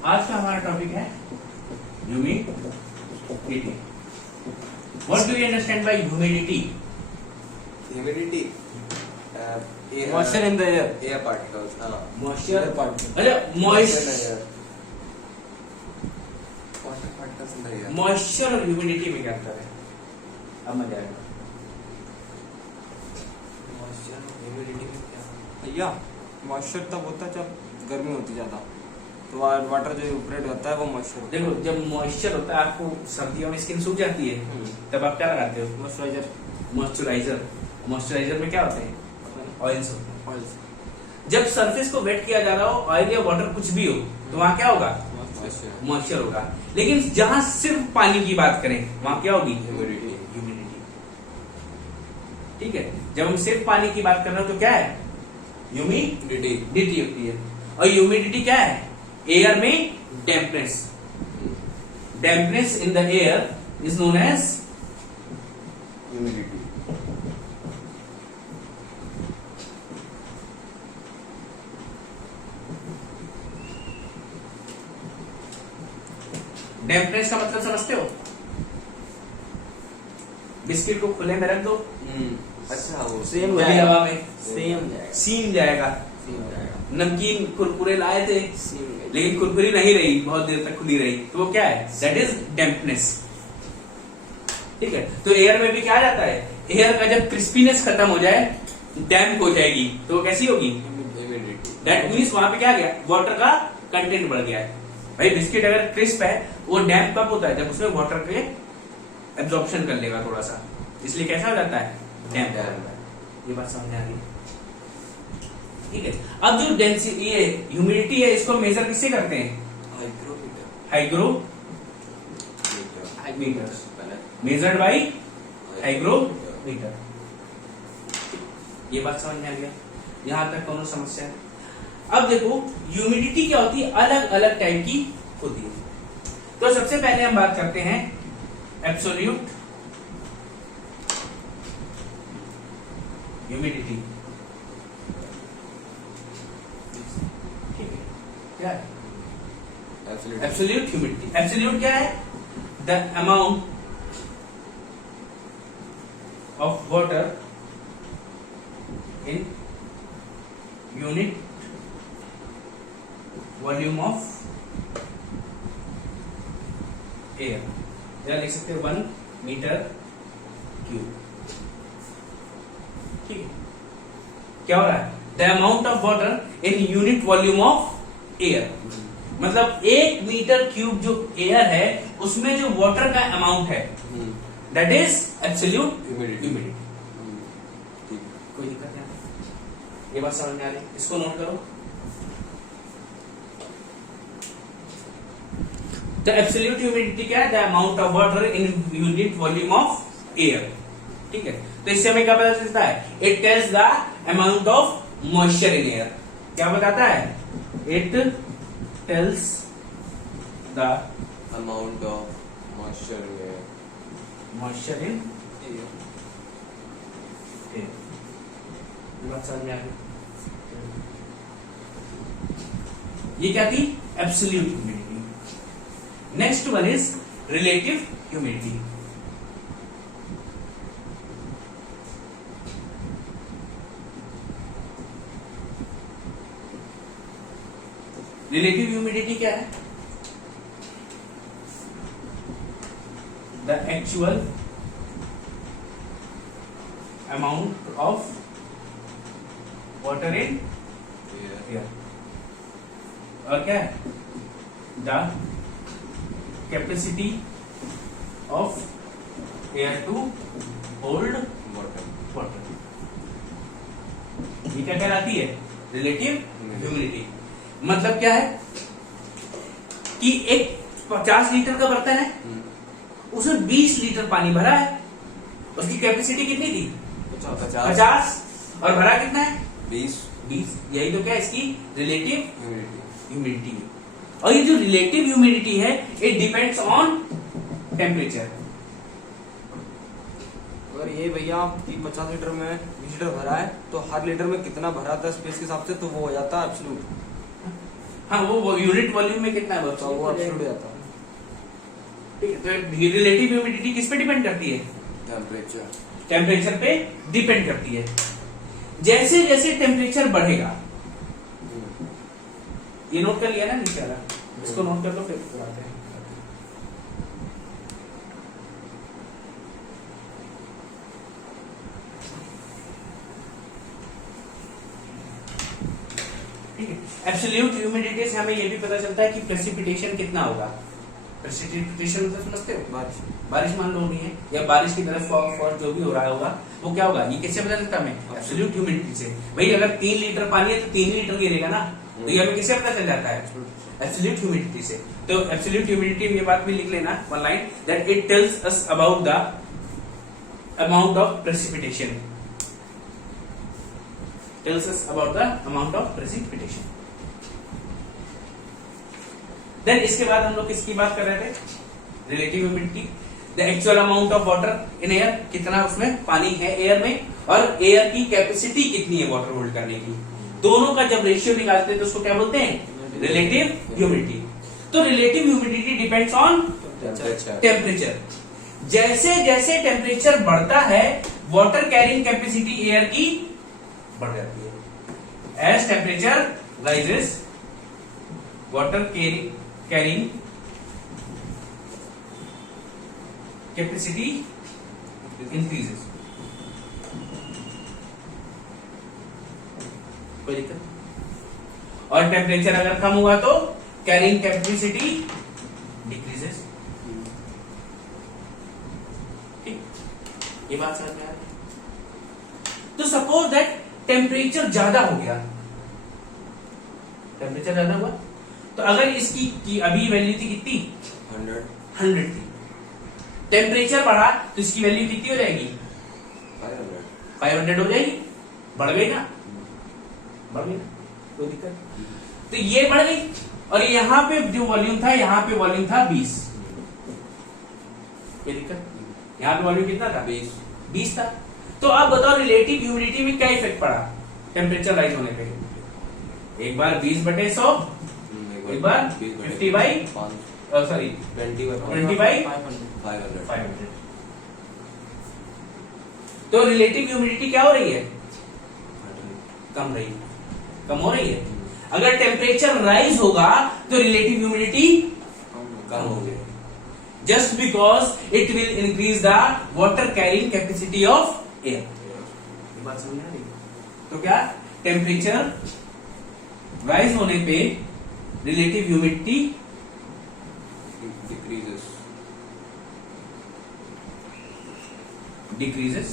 आज का हमारा टॉपिक है humidity. What do you understand by humidity? Humidity. Moisture in the air. Air particles. Moisture Air particle. अच्छा Moisture Water particles in the air. Moisture और humidity में क्या अंतर है? अब मजा आएगा। Moisture और humidity में क्या? भैया मॉइस्चर तब होता है जब गर्मी होती ज्यादा, तो वाटर जो इवेपोरेट होता है वो मॉइस्चर होता है। देखो जब मॉइस्चर होता है, आपको सर्दियों में स्किन सूख जाती है, तब आप क्या लगाते हो? मॉइस्चराइजर। मॉइस्चराइजर। मॉइस्चराइजर में क्या होते हैं? ऑयल्स होते हैं। ऑयल। जब सरफेस को वेट किया जा रहा हो, ऑयल या वाटर कुछ भी हो, तो वहां क्या होगा? Moisture. मॉइस्चर होगा। लेकिन जहां सिर्फ पानी की बात करें, वहां क्या होगी? Humidity. ह्यूमिडिटी। ठीक है, जब हम सिर्फ पानी की बात कर रहे हो तो क्या है? ह्यूमिडिटी होती है। और ह्यूमिडिटी क्या है? एयर में dampness. Dampness in the air is known as Humidity. Dampness का मतलब समझते हो? बिस्किट को खुले में रख दो, अच्छा वो सेम खुली हवा में सेम जाएगा। सीम जाएगा। सेम जाएगा। नमकीन कुरकुरे लाए थे, सेम लेकिन कुरकुरी नहीं रही, बहुत देर तक खुली रही, तो वो क्या है? That is dampness. ठीक है, तो एयर में भी क्या आ जाता है? एयर का जब क्रिस्पीनेस खत्म हो जाए, डैम्प हो जाएगी, तो वो कैसी होगी? Humidity. दैट मीन्स वहां पे क्या आ गया? वाटर का कंटेंट बढ़ गया है। भाई बिस्किट अगर क्रिस्प है, वो डैम्प कब होता है? जब उसमें वाटर के एब्जॉर्प्शन कर लेगा थोड़ा सा, इसलिए कैसा हो जाता है? डैम्प हो जाता है। ये बात समझ आ गई? ठीक है, अब जो डेंसिटी ये ह्यूमिडिटी है, इसको मेजर किससे करते हैं? Hygrometer. हाइग्रोमीटर। पहले मेजर्ड बाय हाइग्रोमीटर। ये बात समझ में आ गया? यहां तक कोनो समस्या है? अब देखो ह्यूमिडिटी क्या होती है, अलग अलग टाइप की होती है। तो सबसे पहले हम बात करते हैं एब्सोल्यूट ह्यूमिडिटी। ठीक है, क्या है Absolute. Absolute humidity? एब्सोल्यूट क्या है? The amount of water in unit volume of air, या लिख सकते हो 1 मीटर क्यूब। ठीक है, क्या हो रहा है? The amount of water in unit volume of air, मतलब 1 मीटर क्यूब जो एयर है, उसमें जो वाटर का अमाउंट है, दैट इज एब्सोल्यूट ह्यूमिडिटी। कोई दिक्कत नहीं? ये बात समझ में आ रही? इसको नोट करो। द एब्सोल्यूट ह्यूमिडिटी क्या है? The amount of water in unit volume of air. ठीक है, तो इससे हमें क्या पता चलता है? It tells the amount of moisture in air. क्या बताता है? It tells the Amount of moisture in air. Moisture in air. ये बात समझ में आ गई? ये क्या थी? Absolute humidity. Next one is relative humidity. Relative humidity क्या है? The actual amount of water in Yeah. Air, और क्या है? The capacity of air to hold Water. Water. ये क्या कहलाती है? Relative humidity. मतलब क्या है कि एक 50 लीटर का बर्तन है, उसमें 20 लीटर पानी भरा है, उसकी कैपेसिटी कितनी थी? 50, और भरा कितना है? 20. 20। यही तो क्या है इसकी रिलेटिव Humidity. ह्यूमिडिटी है। और ये जो रिलेटिव ह्यूमिडिटी है, इट डिपेंड्स ऑन टेम्परेचर। अगर ये भैया 50 लीटर में 20 लीटर भरा है, तो हर लीटर में कितना भरा था स्पेस के हिसाब से, तो वो हो जाता है एब्सोल्यूट। हाँ वो यूनिट वॉल्यूम में कितना है तो वो एब्सोल्यूट जाता है। ठीक है। तो रिलेटिव ह्यूमिडिटी किस पे डिपेंड करती है? टेम्परेचर। टेम्परेचर पे डिपेंड करती है। जैसे जैसे टेम्परेचर बढ़ेगा, ये नोट कर लिया ना नीचे वाला, इसको नोट कर लो फिर कराते हैं। ठीक है। एब्सोल्यूट ह्यूमिडिटी से हमें ये भी पता चलता है कि प्रेसिपिटेशन कितना होगा। प्रेसिपिटेशन मतलब समझते हो? बारिश। बारिश मान लो होनी है, या बारिश की तरफ फॉल जो भी हो रहा होगा वो क्या होगा, ये कैसे पता चलता है हमें? एब्सोल्यूट ह्यूमिडिटी से। भाई अगर 3 लीटर पानी है तो 3 लीटर गिरेगा ना, तो ये हमें किससे पता चल जाता है? एब्सोल्यूट ह्यूमिडिटी से। तो एब्सोल्यूट ह्यूमिडिटी में ये बात भी लिख लेना one line, that it tells us about the amount of precipitation. Tells us about the amount of precipitation. Then इसके बाद हम लोग किसकी बात कर रहे थे? Relative humidity, the actual amount of water in air, कितना उसमें पानी है एयर में, और एयर की कैपेसिटी कितनी है वाटर होल्ड करने की। दोनों का जब रेशियो निकालते हैं तो उसको क्या बोलते हैं? Relative humidity. तो relative humidity depends on temperature. जैसे जैसे टेम्परेचर बढ़ता है वाटर कैरिंग कैपेसिटी एयर की बढ़ जाती है। As temperature rises water carrying capacity increases. कोई दिक्कत? और टेम्परेचर अगर कम हुआ तो कैरिंग कैपेसिटी डिक्रीजेस। ठीक, ये बात समझ में आ रही है? तो सपोज दैट टेम्परेचर ज्यादा हो गया, टेम्परेचर ज्यादा हुआ, तो अगर इसकी की अभी वैल्यू थी कितनी? 100 थी। टेम्परेचर बढ़ा तो इसकी वैल्यू कितनी हो जाएगी? 500 हो जाएगी। बढ़ गई ना? बढ़ गई ना? कोई दिक्कत? तो ये बढ़ गई, और यहाँ पे जो वॉल्यूम था, यहाँ पे वॉल्यूम था 20। कोई दिक्कत? यहाँ पे वॉल्यूम कितना था? 20 था। तो अब बताओ रिलेटिव ह्यूमिडिटी में क्या इफेक्ट पड़ा टेम्परेचर राइज होने पे? एक बार 20/100, एक बार 50 बाई 20 बाई 500। तो रिलेटिव ह्यूमिडिटी क्या हो रही है? कम हो रही है। अगर टेम्परेचर राइज होगा तो रिलेटिव ह्यूमिडिटी कम हो गई, just because it will increase the water carrying capacity of air. ये बात समझ में आ रही है? तो क्या टेम्परेचर राइज होने पे relative humidity decreases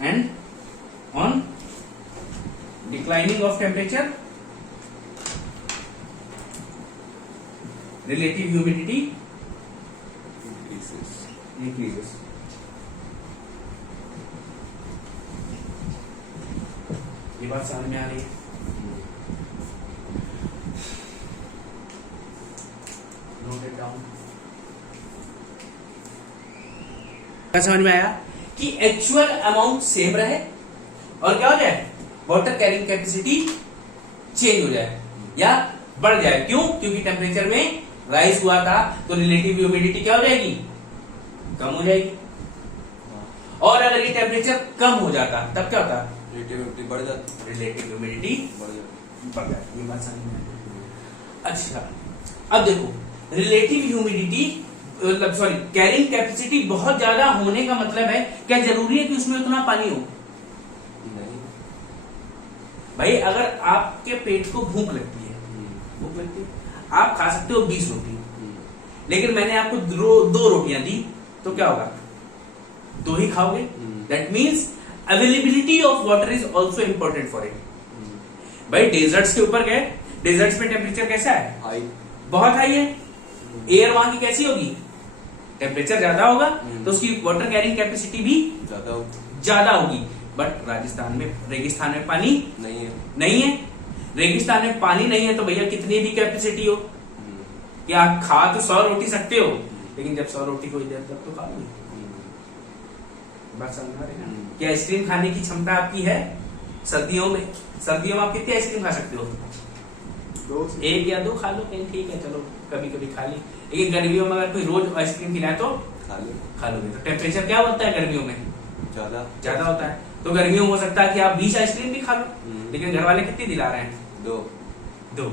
and on declining of temperature relative humidity increases। ये बात समझ में आ रही है? Note it down। क्या समझ में आया कि एक्चुअल अमाउंट सेम रहे और क्या हो जाए? वाटर कैरिंग कैपेसिटी चेंज हो जाए या बढ़ जाए। क्यों? क्योंकि टेम्परेचर में राइज हुआ था तो रिलेटिव ह्यूमिडिटी क्या हो जाएगी? कम हो जाएगी। और अगर ये टेम्परेचर कम हो जाता तब क्या होता? रिलेटिव ह्यूमिडिटी बढ़ जाती। रिलेटिव ह्यूमिडिटी बढ़ जाती। ये बात समझ में आई? अच्छा, अब देखो रिलेटिव ह्यूमिडिटी मतलब सॉरी कैरिंग कैपेसिटी बहुत ज्यादा होने का मतलब है क्या जरूरी है कि उसमें उतना पानी हो? नहीं भाई अगर आपके पेट को भूख लगती है, आप खा सकते हो 20 रोटी, लेकिन मैंने आपको 2 रोटियां दी तो क्या होगा? 2 ही खाओगे। That means availability of water is also important for it. भाई डेजर्ट्स के ऊपर गए, डेजर्ट्स में टेम्परेचर कैसा है? हाई, बहुत हाई है। एयर वहां की कैसी होगी? टेम्परेचर ज्यादा होगा तो उसकी वाटर कैरिंग कैपेसिटी भी ज्यादा होगी। बट राजस्थान में रेगिस्तान में पानी नहीं है। रेगिस्तान में पानी नहीं है तो भैया कितनी भी कैपेसिटी हो कि आप खा तो 100 रोटी सकते हो, लेकिन जब 100 रोटी कोई देर तक तो खा लोगे। बात समझ में आ रही है? क्या आइसक्रीम खाने की क्षमता आपकी है? सर्दियों में आप कितनी आइसक्रीम खा सकते हो? 2 से 1 या 2 खा लो कहीं, ठीक है, चलो कभी कभी खा ली। लेकिन गर्मियों में अगर कोई रोज आइसक्रीम खिलाए तो खाली खा लोगे। तो टेम्परेचर क्या होता है गर्मियों में? ज्यादा होता है। तो गर्मियों में हो सकता है कि आप 20 आइसक्रीम भी खा लो, लेकिन घर वाले कितनी दिला रहे हैं? 2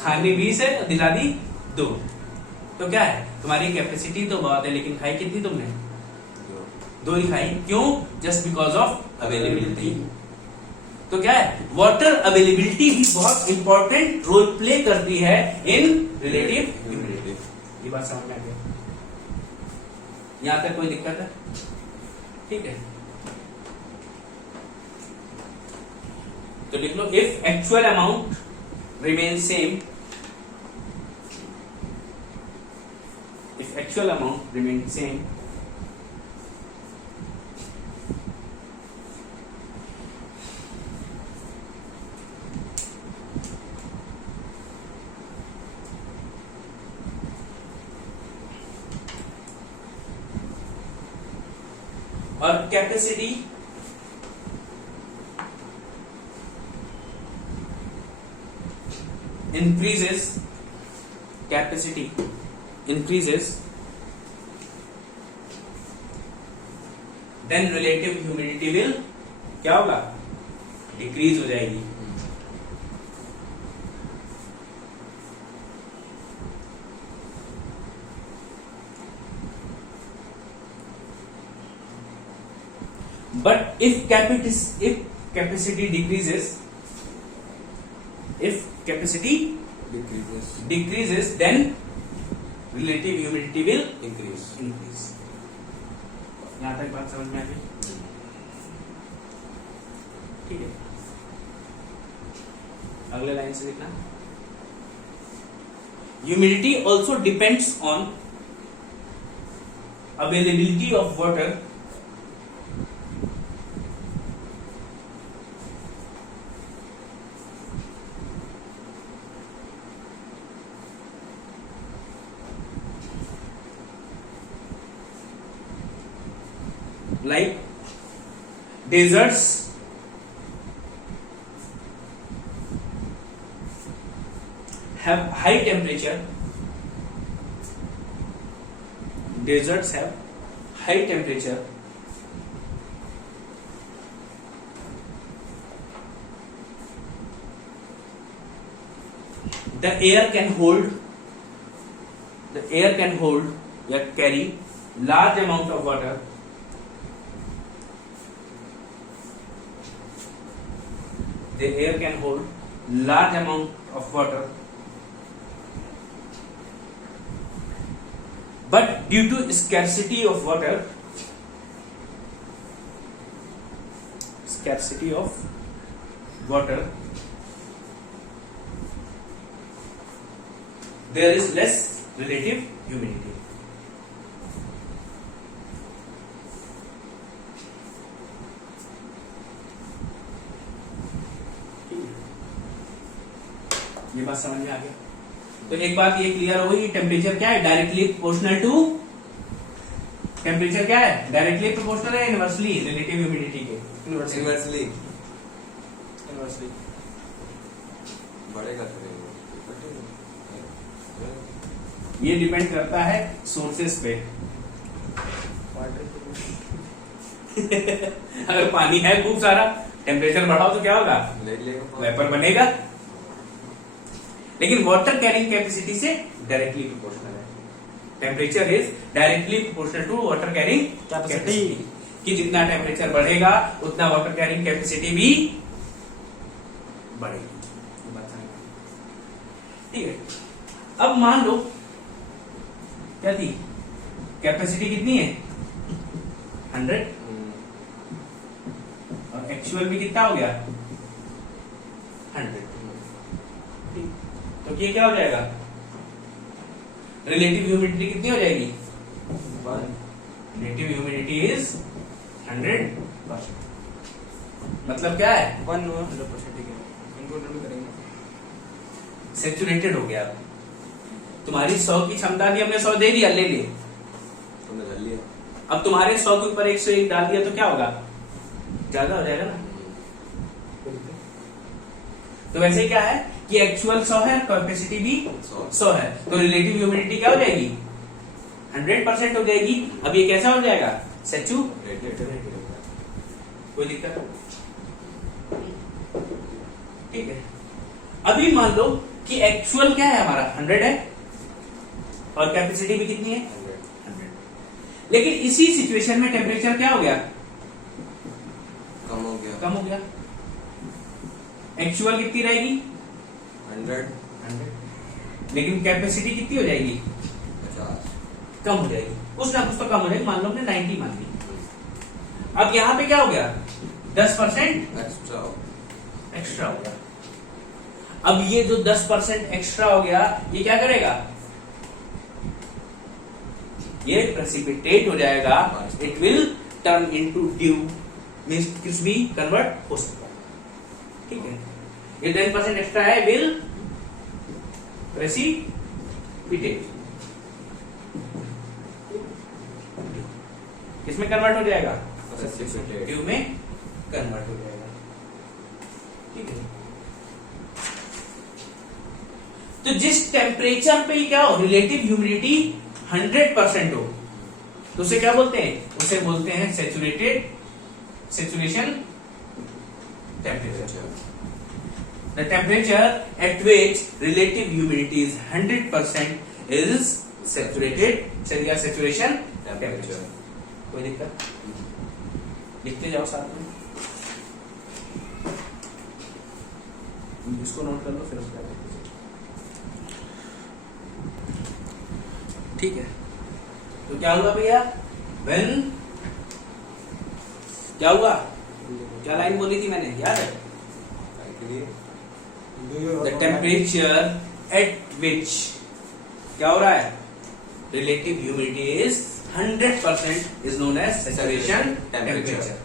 खानी 20 है, दिला दी 2। तो क्या है, तुम्हारी कैपेसिटी तो बहुत है, लेकिन खाई कितनी तुमने? 2 ही खाई। क्यों? Just because of availability. तो क्या है, वाटर अवेलेबिलिटी भी बहुत इंपॉर्टेंट रोल प्ले करती है इन रिलेटिव ह्यूमिडिटी। ये बात समझ में आ गया? यहां तक कोई दिक्कत है? ठीक है, तो लिख लो, if actual amount remain same, if actual amount remains same, और capacity increases, then relative humidity will क्या होगा? डिक्रीज हो जाएगी। But if capacity decreases, then relative humidity will increase. यहां तक बात समझ में आ गई? ठीक है, अगले लाइन से देखना, humidity also depends on availability of water like deserts have high temperature, the air can hold or carry large amount of water, the air can hold large amount of water, but due to scarcity of water, there is less relative humidity. ये बात समझ में आ गया? तो एक बात ये clear हो गई, टेम्परेचर क्या है? डायरेक्टली प्रोपोर्शनल टू टेम्परेचर क्या है? डायरेक्टली प्रोपोर्शनल है इनवर्सली रिलेटिव ह्यूमिडिटी के? इनवर्सली बढ़ेगा। ये डिपेंड करता है सोर्सेस पे। अगर पानी है खूब सारा, टेम्परेचर बढ़ाओ तो क्या होगा? वेपर बनेगा। लेकिन वाटर कैरिंग कैपेसिटी से डायरेक्टली प्रोपोर्शनल है। Temperature is directly proportional to water carrying capacity, कि जितना टेम्परेचर बढ़ेगा उतना वाटर कैरिंग कैपेसिटी भी बढ़ेगी। ठीक है, अब मान लो क्या थी कैपेसिटी, कितनी है? 100, और एक्चुअल भी कितना हो गया? 100। तो ये क्या हो जाएगा? रिलेटिव ह्यूमिडिटी कितनी हो जाएगी? 1। Relative humidity is 100%। मतलब क्या है? 100% करेंगे, सैचुरेटेड हो गया। तुम्हारी 100 की क्षमता थी, हमने 100 दे दिया, ले लिए, तुमने कर लिया। अब तुम्हारे 100 के ऊपर 101 डाल दिया तो क्या होगा? ज्यादा हो जाएगा ना। तो वैसे क्या है कि एक्चुअल 100 है, कैपेसिटी भी 100 100 है, तो रिलेटिव ह्यूमिडिटी क्या हो जाएगी 100% हो जाएगी। अब ये कैसा हो जाएगा सैचुरेटेड। कोई दिक्कत? ठीक है। अभी मान लो कि एक्चुअल क्या है हमारा 100 है और कैपेसिटी भी कितनी है 100, लेकिन इसी सिचुएशन में टेम्परेचर क्या हो गया कम हो गया। एक्चुअल कितनी रहेगी 100 लेकिन कैपेसिटी कितनी हो जाएगी 50 कम हो जाएगी, कुछ ना कुछ तो कम हो जाएगी। मान लो हमने 90 मान ली। अब यहां पे क्या हो गया 10% एक्स्ट्रा हो गया। अब ये जो 10% एक्स्ट्रा हो गया ये क्या करेगा, ये प्रेसिपिटेट हो जाएगा, it will turn into due, means किस भी कन्वर्ट हो सकता है। ठीक है, ये 10% एक्स्ट्रा है, विल प्रेसिपिटेट, किसमें कन्वर्ट हो जाएगा ड्यू में कन्वर्ट हो जाएगा। ठीक है, तो जिस टेम्परेचर पे क्या हो रिलेटिव ह्यूमिडिटी 100% हो तो उसे क्या बोलते हैं, उसे बोलते हैं saturation temperature. The temperature at which relative humidity is 100% is saturation temperature. कोई दिक्कत? लिखते जाओ साथ में, इसको नोट कर लो फिर उसके बाद। ठीक है, तो क्या हुआ भैया, व्हेन क्या हुआ, क्या लाइन बोली थी मैंने याद है, द टेम्परेचर एट विच क्या हो रहा है relative humidity is 100% is known as saturation temperature.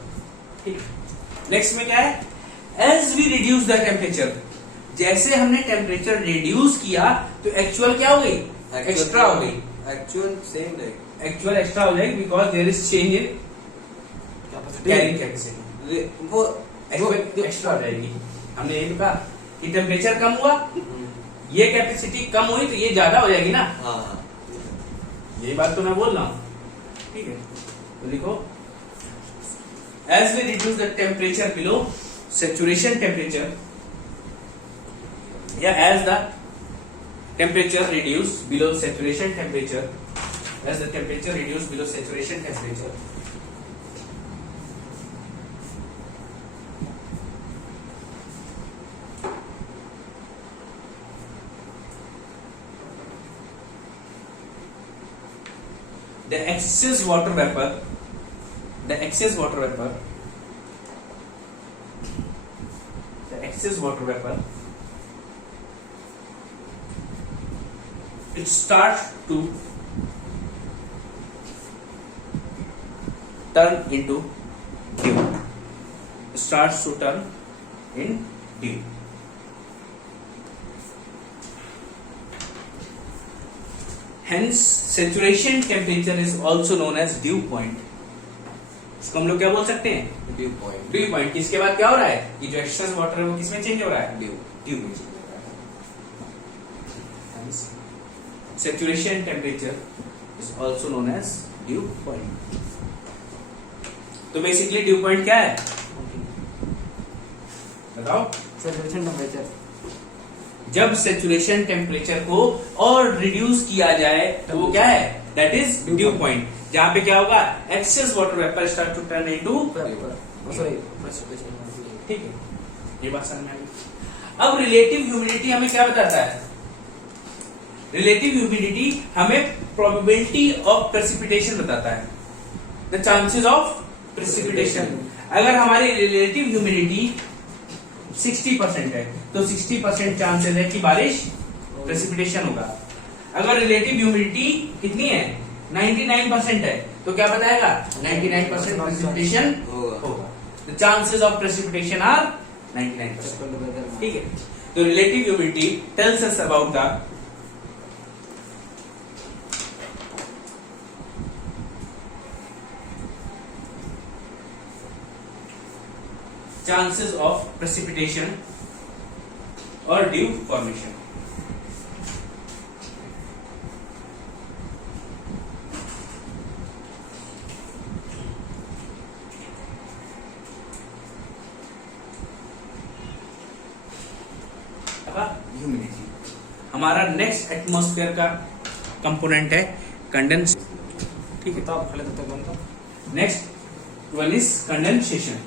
ठीक, नेक्स्ट में क्या है, as we reduce the temperature, जैसे हमने टेम्परेचर रिड्यूस किया तो एक्चुअल क्या हो गई एक्स्ट्रा हो गई, एक्चुअल सेम रहेगा, एक्चुअल एक्स्ट्रा हो जाएगी because there is change in carrying capacity, वो एक्स्ट्रा हो जाएगी। हमने ये तो कहा कि टेम्परेचर कम हुआ, ये कैपेसिटी कम हुई तो ये ज्यादा हो जाएगी ना, हाँ यही बात तो मैं बोल रहा हूं। ठीक है, तो लिखो as we reduce the temperature below saturation temperature, या as the temperature reduced below saturation temperature, as the temperature reduced below saturation temperature, the excess water vapor it starts to turn into dew, hence saturation temperature is also known as dew point। इसको हम लोग क्या बोल सकते हैं due point. Due point. इसके बाद क्या हो रहा है कि जो एक्सेस वाटर है वो किसमें चेंज हो रहा है ड्यू ड्यू में चेंज हो रहा है। Saturation temperature is also known as dew point। तो बेसिकली ड्यू पॉइंट क्या है बताओ। सैचुरेशन टेम्परेचर, जब सैचुरेशन टेम्परेचर को और रिड्यूस किया जाए तो वो क्या है दैट इज ड्यू पॉइंट, जहां पे क्या होगा excess water vapour start to turn into. ठीक है, ये बात समझ में आ गई। अब रिलेटिव ह्यूमिडिटी हमें क्या बताता है, रिलेटिव ह्यूमिडिटी हमें प्रोबेबिलिटी ऑफ प्रेसिपिटेशन बताता है, द चांसेस ऑफ प्रेसिपिटेशन। अगर हमारी रिलेटिव ह्यूमिडिटी 60% है तो 60% चांसेस है कि बारिश प्रेसिपिटेशन होगा। अगर रिलेटिव ह्यूमिडिटी कितनी है 99% है तो क्या बताएगा 99% प्रेसिपिटेशन होगा। The chances of precipitation are 99%। ठीक है, तो relative humidity tells us about the chances of precipitation और ड्यू फॉर्मेशन। ह्यूमिडिटी। हमारा नेक्स्ट एटमॉस्फेयर का कंपोनेंट है कंडेंस। ठीक है, तो आप खड़े थे तो बंदा नेक्स्ट वन इज कंडेंसेशन।